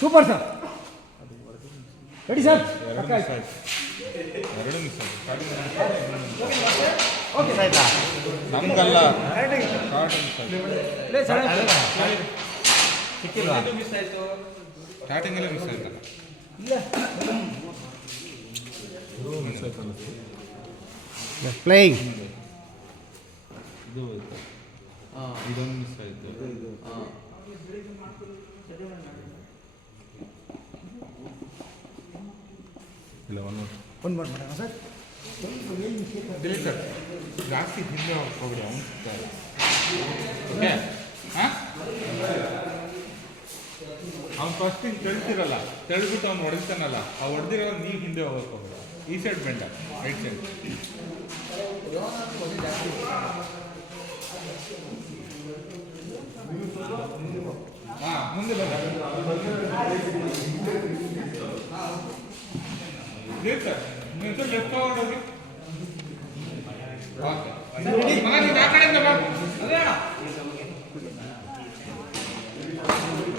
Super sir. Ready sir. ಎರಡು miss ಆಯ್ತು. Okay ಆಯ್ತಾ? ನಮಗಲ್ಲ ಸಿಕ್ಕಿಲ್ವಾ? ಸ್ಟಾರ್ಟಿಂಗಲ್ಲೇ ಮಿಸ್ ಆಯ್ತಲ್ಲ. ಇಲ್ಲ ಮಿಸ್ ಆಯ್ತಲ್ಲ. ಪ್ಲೇಯಿಂಗ್ ಇದು ಇದೊಂದು ಮಿಸ್ ಆಯಿತು. ಇಲ್ಲ ಒಂದು ಮಾಡೋಣ ಸರ್. Delete sir. ಜಾಸ್ತಿ ಹಿಂದೆ ಹೋಗ್ಬಿಡಿ ಅವನು ಓಕೆ. ಹಾಂ ಅವ್ನು ಫಸ್ಟ್ ಹಿಂಗೆ ತೆಳ್ತಿರಲ್ಲ, ತೆಳ್ಬಿಟ್ಟು ಅವ್ನು ಹೊಡೆಸ್ತಾನಲ್ಲ, ಆ ಹೊಡೆದಿರೋ ನೀವು ಹಿಂದೆ ಹೋಗಕ್ಕೆ ಹೋಗ್ಬೇಡ. ಈ ಸೈಡ್ ಬೆಂಡ, ರೈಟ್ ಸೈಡ್. ಹಾಂ ಮುಂದೆ ಬಂದ ಸರ್. ನೀವು ಲೆಫ್ಟ್ ಹೋಗಿ ಓಕೆ.